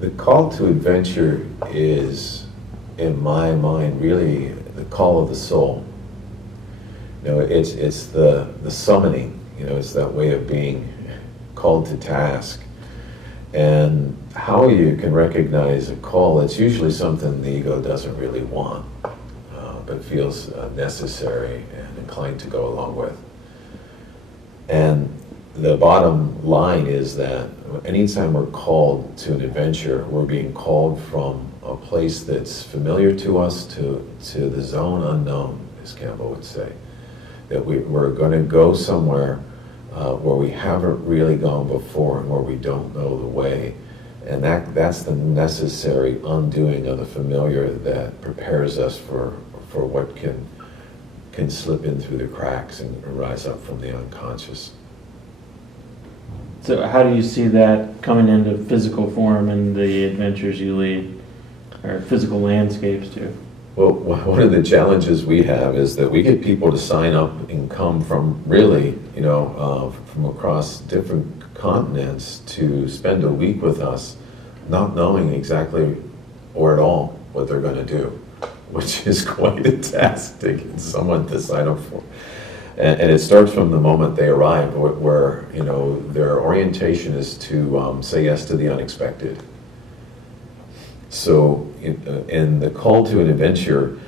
The call to adventure is, in my mind, really the call of the soul. It's the summoning. It's that way of being called to task. And how you can recognize a call, it's usually something the ego doesn't really want, but feels necessary and inclined to go along with. And the bottom line is that anytime we're called to an adventure, we're being called from a place that's familiar to us to the zone unknown, as Campbell would say. That we're going to go somewhere where we haven't really gone before and where we don't know the way. And that's the necessary undoing of the familiar that prepares us for what can slip in through the cracks and rise up from the unconscious. So how do you see that coming into physical form in the adventures you lead, or physical landscapes too? Well, one of the challenges we have is that we get people to sign up and come from really, from across different continents to spend a week with us, not knowing exactly or at all what they're going to do, which is quite a task to get someone to sign up for. And it starts from the moment they arrive, where their orientation is to say yes to the unexpected. So in the call to an adventure,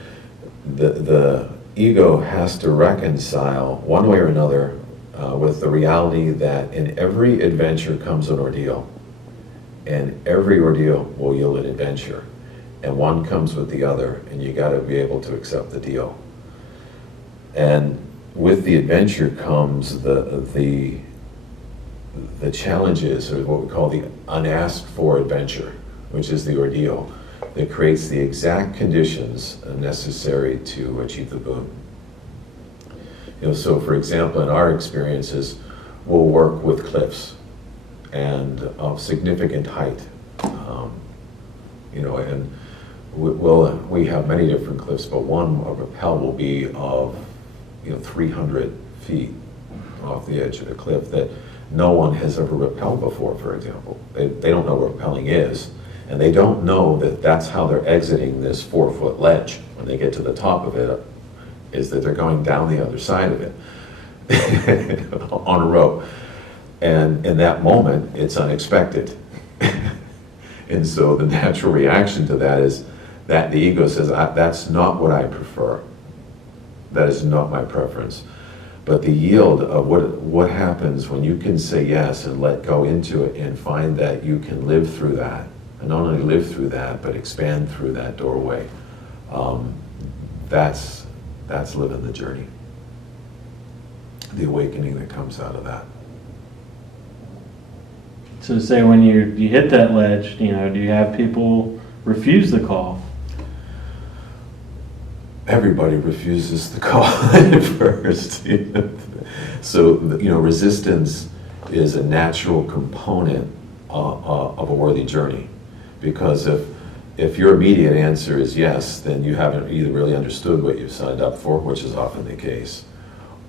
the ego has to reconcile one way or another with the reality that in every adventure comes an ordeal, and every ordeal will yield an adventure, and one comes with the other, and you got to be able to accept the deal. And with the adventure comes the challenges, or what we call the unasked for adventure, which is the ordeal that creates the exact conditions necessary to achieve the boon. So for example, in our experiences, we'll work with cliffs and of significant height, and we have many different cliffs, but one, a rappel, will be of 300 feet off the edge of the cliff that no one has ever rappelled before, for example. They don't know what rappelling is, and they don't know that that's how they're exiting this 4-foot ledge. When they get to the top of it, is that they're going down the other side of it on a rope. And in that moment, it's unexpected. And so the natural reaction to that is that the ego says, that's not what I prefer. That is not my preference. But the yield of what happens when you can say yes and let go into it and find that you can live through that, and not only live through that, but expand through that doorway, that's living the journey. The awakening that comes out of that. So say when you hit that ledge, do you have people refuse the call? Everybody refuses the call at first. So, resistance is a natural component of a worthy journey. Because if your immediate answer is yes, then you haven't either really understood what you've signed up for, which is often the case,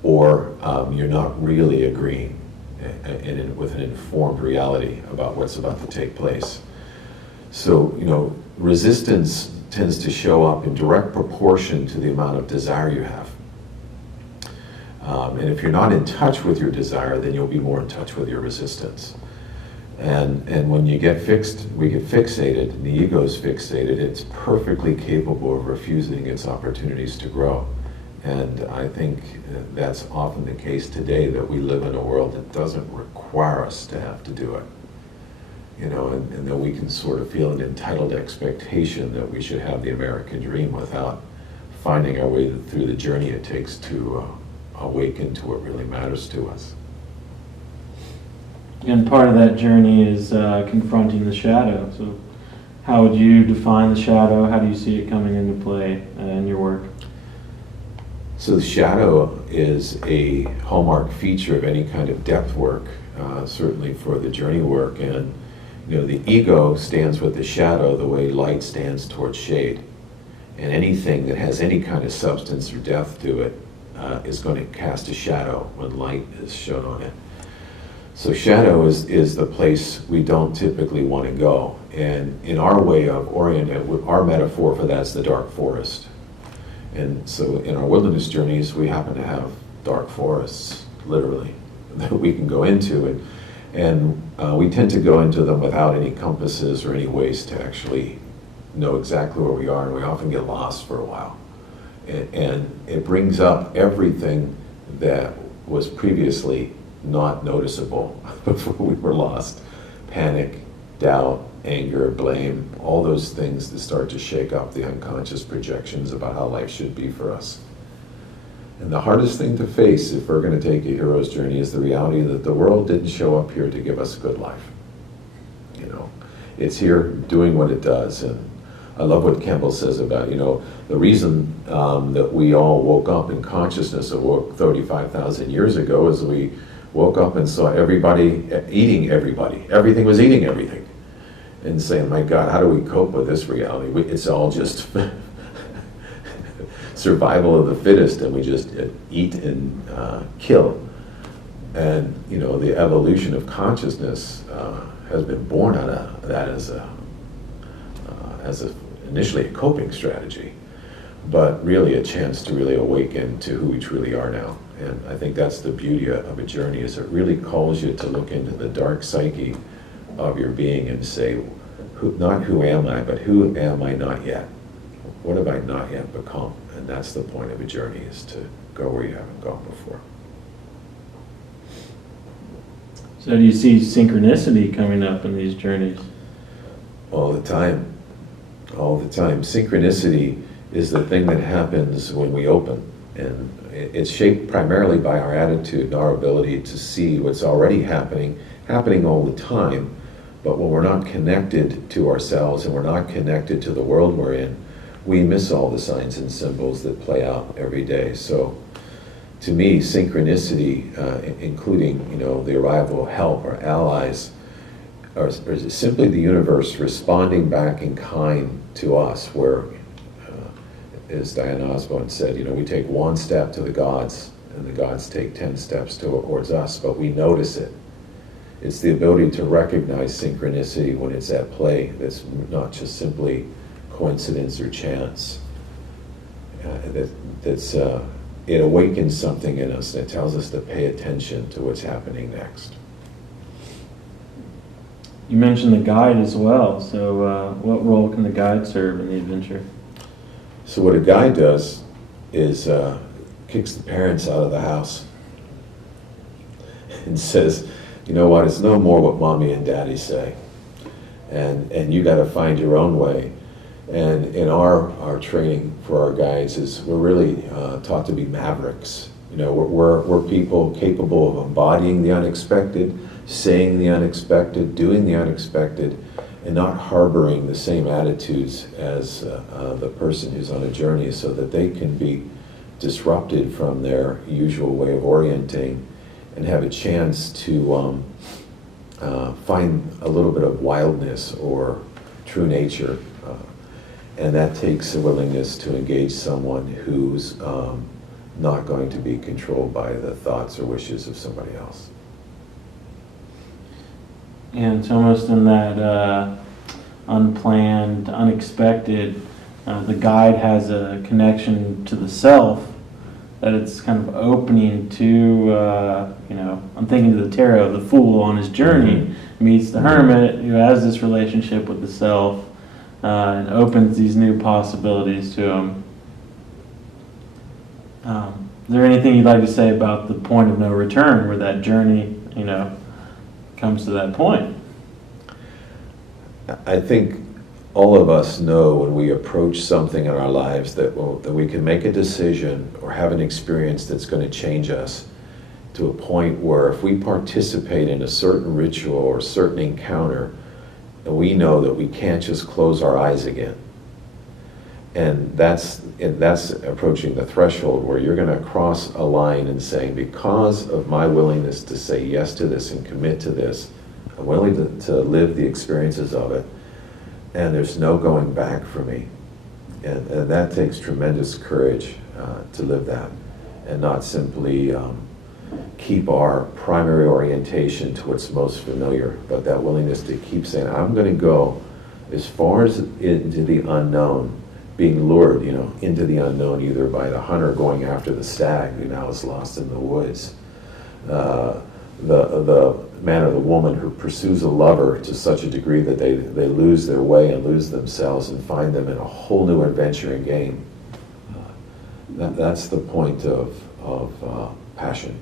or you're not really agreeing with an informed reality about what's about to take place. So, resistance tends to show up in direct proportion to the amount of desire you have. And if you're not in touch with your desire, then you'll be more in touch with your resistance. And when we get fixated, and the ego is fixated, it's perfectly capable of refusing its opportunities to grow. And I think that's often the case today, that we live in a world that doesn't require us to have to do it. And that we can sort of feel an entitled expectation that we should have the American dream without finding our way through the journey it takes to awaken to what really matters to us. And part of that journey is confronting the shadow. So how would you define the shadow? How do you see it coming into play in your work? So the shadow is a hallmark feature of any kind of depth work, certainly for the journey work. And the ego stands with the shadow the way light stands towards shade. And anything that has any kind of substance or depth to it is going to cast a shadow when light is shown on it. So shadow is the place we don't typically want to go. And in our way of orienting, our metaphor for that's the dark forest. And so in our wilderness journeys, we happen to have dark forests, literally, that we can go into. And we tend to go into them without any compasses or any ways to actually know exactly where we are, and we often get lost for a while. And it brings up everything that was previously not noticeable before we were lost. Panic, doubt, anger, blame, all those things that start to shake up the unconscious projections about how life should be for us. And the hardest thing to face if we're going to take a hero's journey is the reality that the world didn't show up here to give us a good life. You know, it's here doing what it does. And I love what Campbell says about, you know, the reason that we all woke up in consciousness awoke 35,000 years ago is we woke up and saw everybody eating everybody. Everything was eating everything. And saying, my God, how do we cope with this reality? It's all just survival of the fittest, and we just eat and kill. And, you know, the evolution of consciousness has been born out of that as initially a coping strategy, but really a chance to really awaken to who we truly are now. And I think that's the beauty of a journey, is it really calls you to look into the dark psyche of your being and say, not who am I, but who am I not yet? What have I not yet become? And that's the point of a journey, is to go where you haven't gone before. So do you see synchronicity coming up in these journeys? All the time. All the time. Synchronicity is the thing that happens when we open. And it's shaped primarily by our attitude and our ability to see what's already happening all the time. But when we're not connected to ourselves and we're not connected to the world we're in, we miss all the signs and symbols that play out every day. So to me, synchronicity, including, you know, the arrival of help or allies, or simply the universe responding back in kind to us, where, as Diane Osborne said, you know, we take one step to the gods, and the gods take 10 steps towards us, but we notice it. It's the ability to recognize synchronicity when it's at play, that's not just simply coincidence or chance. It awakens something in us that tells us to pay attention to what's happening next. You mentioned the guide as well, so what role can the guide serve in the adventure? So what a guide does is kicks the parents out of the house and says, you know what, it's no more what mommy and daddy say. And you got to find your own way. And in our training for our guides is we're really taught to be mavericks. You know, we're people capable of embodying the unexpected, saying the unexpected, doing the unexpected, and not harboring the same attitudes as the person who's on a journey, so that they can be disrupted from their usual way of orienting and have a chance to find a little bit of wildness or true nature. And that takes a willingness to engage someone who's not going to be controlled by the thoughts or wishes of somebody else. And it's almost in that unplanned, unexpected, the guide has a connection to the self, that it's kind of opening to, you know, I'm thinking of the tarot, the fool on his journey meets the hermit who has this relationship with the self, and opens these new possibilities to him. Is there anything you'd like to say about the point of no return, where that journey, you know, comes to that point? I think all of us know when we approach something in our lives that we can make a decision or have an experience that's going to change us to a point where if we participate in a certain ritual or a certain encounter, we know that we can't just close our eyes again. And that's approaching the threshold where you're going to cross a line and saying, because of my willingness to say yes to this and commit to this, I'm willing to live the experiences of it, and there's no going back for me. And that takes tremendous courage to live that, and not simply keep our primary orientation to what's most familiar, but that willingness to keep saying, I'm going to go as far as into the unknown, being lured, into the unknown, either by the hunter going after the stag who now is lost in the woods, the man or the woman who pursues a lover to such a degree that they lose their way and lose themselves and find them in a whole new adventure and game. That's the point of passion.